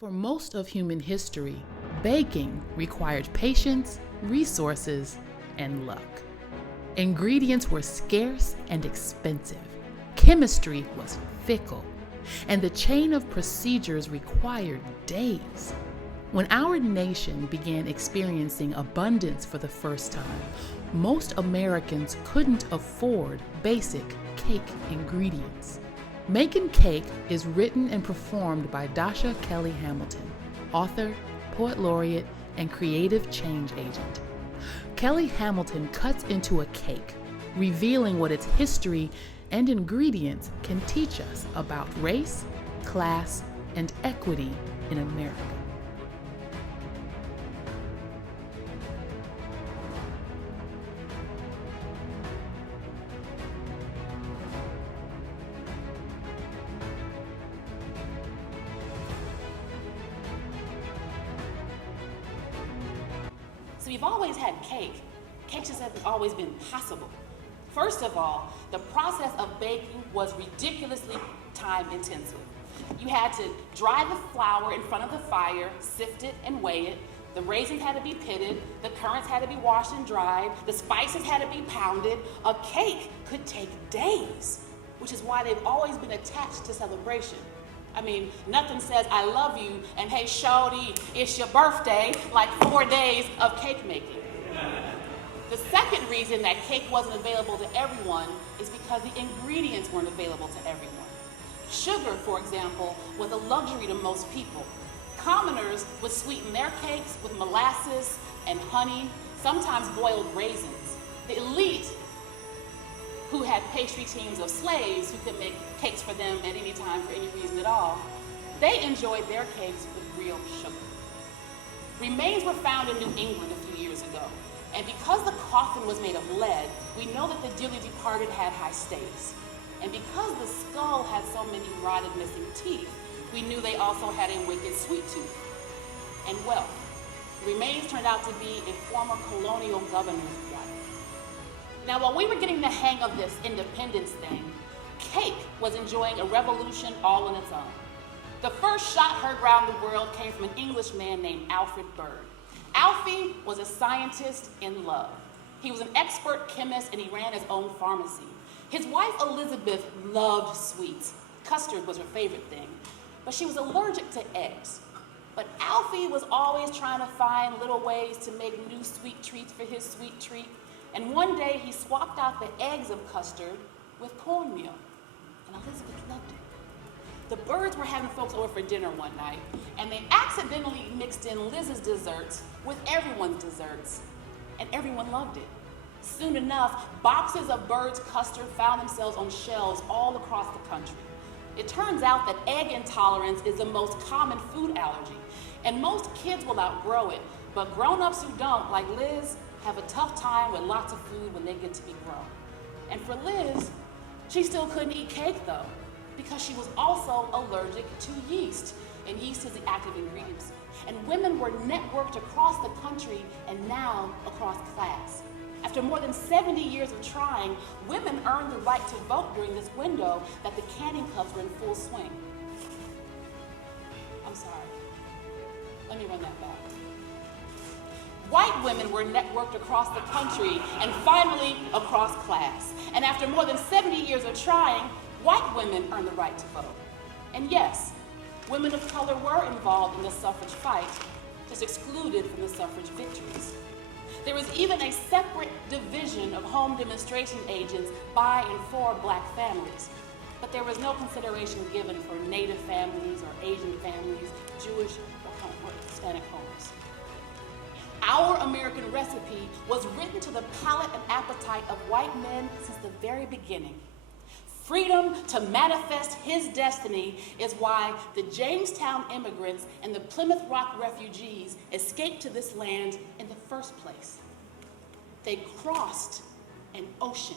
For most of human history, baking required patience, resources, and luck. Ingredients were scarce and expensive. Chemistry was fickle, and the chain of procedures required days. When our nation began experiencing abundance for the first time, most Americans couldn't afford basic cake ingredients. Makin Cake is written and performed by Dasha Kelly Hamilton, author, poet laureate, and creative change agent. Kelly Hamilton cuts into a cake, revealing what its history and ingredients can teach us about race, class, and equity in America. So we've always had cake. Cake just hasn't always been possible. First of all, the process of baking was ridiculously time intensive. You had to dry the flour in front of the fire, sift it and weigh it. The raisins had to be pitted, the currants had to be washed and dried, the spices had to be pounded. A cake could take days, which is why they've always been attached to celebration. I mean, nothing says I love you and hey shawty, it's your birthday, like 4 days of cake making. The second reason that cake wasn't available to everyone is because the ingredients weren't available to everyone. Sugar, for example, was a luxury to most people. Commoners would sweeten their cakes with molasses and honey, sometimes boiled raisins. The elite, who had pastry teams of slaves who could make cakes for them at any time for any reason at all, they enjoyed their cakes with real sugar. Remains were found in New England a few years ago, and because the coffin was made of lead, we know that the dearly departed had high stakes. And because the skull had so many rotted missing teeth, we knew they also had a wicked sweet tooth and wealth. The remains turned out to be a former colonial governor's wife. Now, while we were getting the hang of this independence thing, cake was enjoying a revolution all on its own. The first shot heard around the world came from an English man named Alfred Bird. Alfie was a scientist in love. He was an expert chemist and he ran his own pharmacy. His wife Elizabeth loved sweets. Custard was her favorite thing, but she was allergic to eggs. But Alfie was always trying to find little ways to make new sweet treats for his sweet treat. And one day he swapped out the eggs of custard with cornmeal, and Elizabeth loved it. The Birds were having folks over for dinner one night, and they accidentally mixed in Liz's desserts with everyone's desserts, and everyone loved it. Soon enough, boxes of Bird's custard found themselves on shelves all across the country. It turns out that egg intolerance is the most common food allergy, and most kids will outgrow it, but grown-ups who don't, like Liz, have a tough time with lots of food when they get to be grown. And for Liz, she still couldn't eat cake though, because she was also allergic to yeast, and yeast is the active ingredient. And women were networked across the country and now across class. After more than 70 years of trying, women earned the right to vote during this window that the canning clubs were in full swing. I'm sorry, let me run that back. White women were networked across the country and finally across class. And after more than 70 years of trying, white women earned the right to vote. And yes, women of color were involved in the suffrage fight, just excluded from the suffrage victories. There was even a separate division of home demonstration agents by and for black families. But there was no consideration given for Native families or Asian families, Jewish or Hispanic homes. Our American recipe was written to the palate and appetite of white men since the very beginning. Freedom to manifest his destiny is why the Jamestown immigrants and the Plymouth Rock refugees escaped to this land in the first place. They crossed an ocean.